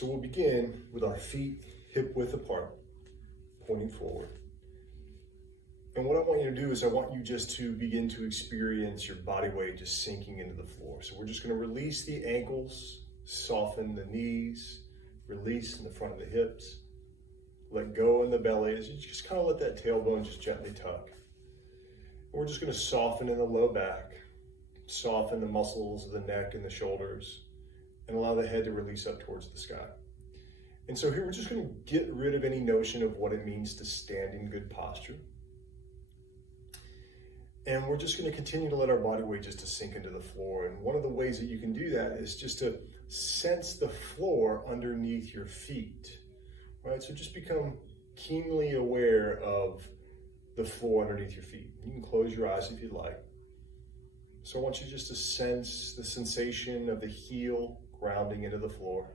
So we'll begin with our feet hip width apart, pointing forward. And what I want you to do is I want you just to begin to experience your body weight just sinking into the floor. So we're just going to release the ankles, soften the knees, release in the front of the hips, let go in the belly as you just kind of let that tailbone just gently tuck. And we're just going to soften in the low back, soften the muscles of the neck and the shoulders, and allow the head to release up towards the sky. And so here we're just going to get rid of any notion of what it means to stand in good posture. And we're just going to continue to let our body weight just to sink into the floor. And one of the ways that you can do that is just to sense the floor underneath your feet, right? So just become keenly aware of the floor underneath your feet. You can close your eyes if you'd like. So I want you just to sense the sensation of the heel grounding into the floor,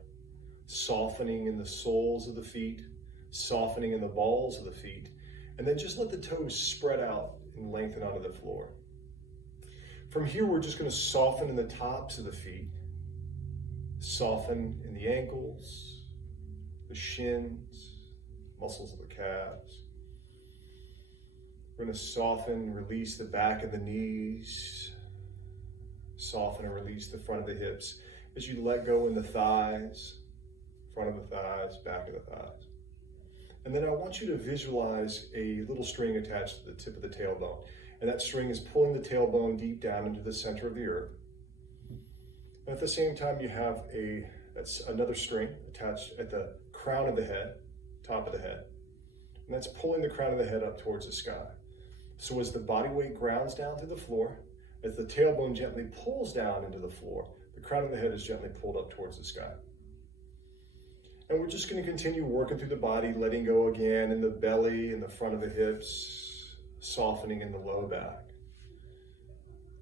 softening in the soles of the feet, softening in the balls of the feet, and then just let the toes spread out and lengthen onto the floor. From here, we're just going to soften in the tops of the feet, soften in the ankles, the shins, muscles of the calves. We're going to soften, release the back of the knees, soften and release the front of the hips as you let go in the thighs, front of the thighs, back of the thighs. And then I want you to visualize a little string attached to the tip of the tailbone. And that string is pulling the tailbone deep down into the center of the earth. And at the same time, you have that's another string attached at the crown of the head, top of the head. And that's pulling the crown of the head up towards the sky. So as the body weight grounds down to the floor, as the tailbone gently pulls down into the floor, the crown of the head is gently pulled up towards the sky. And we're just going to continue working through the body, letting go again in the belly, in the front of the hips, softening in the low back,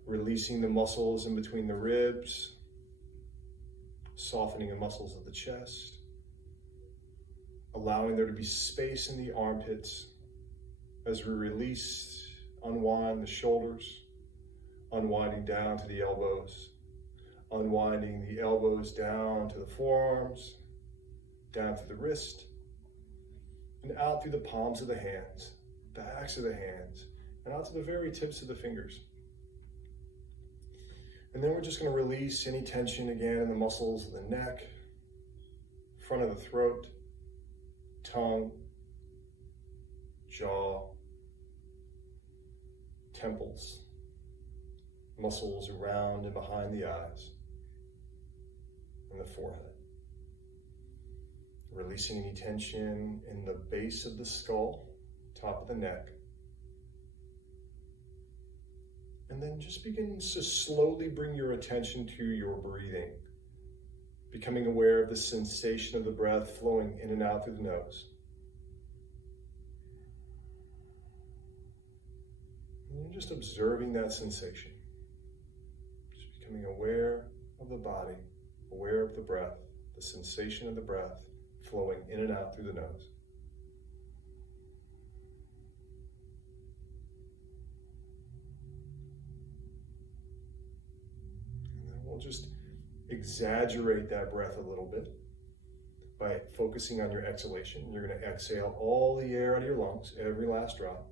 releasing the muscles in between the ribs, softening the muscles of the chest, allowing there to be space in the armpits as we release, unwind the shoulders, unwinding down to the elbows, unwinding the elbows down to the forearms, down to the wrist, and out through the palms of the hands, backs of the hands, and out to the very tips of the fingers. And then we're just going to release any tension again in the muscles of the neck, front of the throat, tongue, jaw, temples, muscles around and behind the eyes, and the forehead. Releasing any tension in the base of the skull, top of the neck. And then just begin to slowly bring your attention to your breathing, becoming aware of the sensation of the breath flowing in and out through the nose. And you're just observing that sensation. Just becoming aware of the body, aware of the breath, the sensation of the breath flowing in and out through the nose. And then we'll just exaggerate that breath a little bit by focusing on your exhalation. You're going to exhale all the air out of your lungs, every last drop.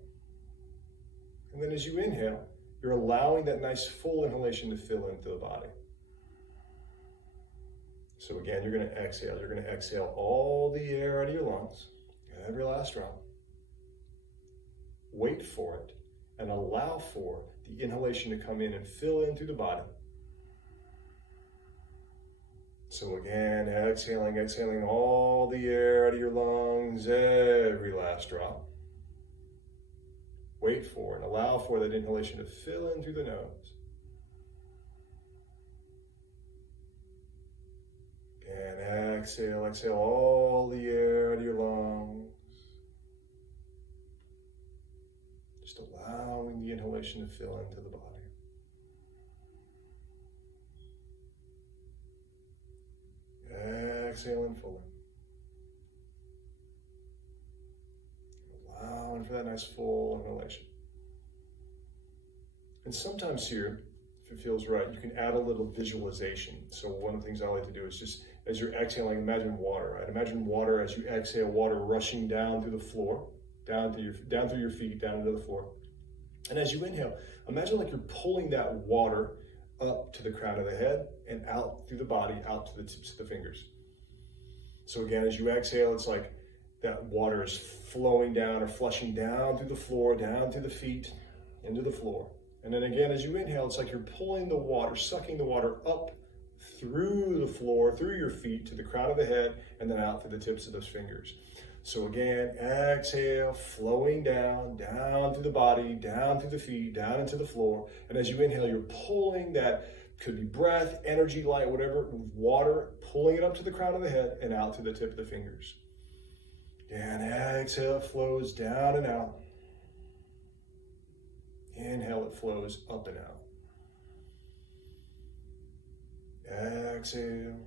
And then as you inhale, you're allowing that nice full inhalation to fill into the body. So again, you're going to exhale. You're going to exhale all the air out of your lungs, every last drop. Wait for it and allow for the inhalation to come in and fill in through the body. So again, exhaling all the air out of your lungs, every last drop. Wait for and allow for that inhalation to fill in through the nose. And exhale all the air out of your lungs. Just allowing the inhalation to fill into the body. Exhaling fully. Allowing for that nice full inhalation. And sometimes here, if it feels right, you can add a little visualization. So one of the things I like to do is just, as you're exhaling, imagine water, right? Imagine water as you exhale, water rushing down through the floor, down through your feet, down into the floor. And as you inhale, imagine like you're pulling that water up to the crown of the head and out through the body, out to the tips of the fingers. So again, as you exhale, it's like that water is flowing down or flushing down through the floor, down through the feet, into the floor. And then again, as you inhale, it's like you're pulling the water, sucking the water up through the floor, through your feet, to the crown of the head, and then out through the tips of those fingers. So again, exhale, flowing down, down through the body, down through the feet, down into the floor. And as you inhale, you're pulling that, could be breath, energy, light, whatever, water, pulling it up to the crown of the head and out to the tip of the fingers. And exhale, it flows down and out. Inhale, it flows up and out. Exhale.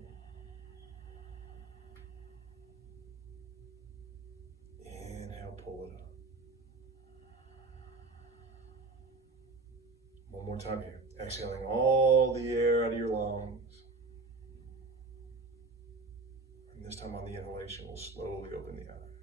Inhale, pull it up. One more time here. Exhaling all the air out of your lungs. And this time on the inhalation, we'll slowly open the eyes.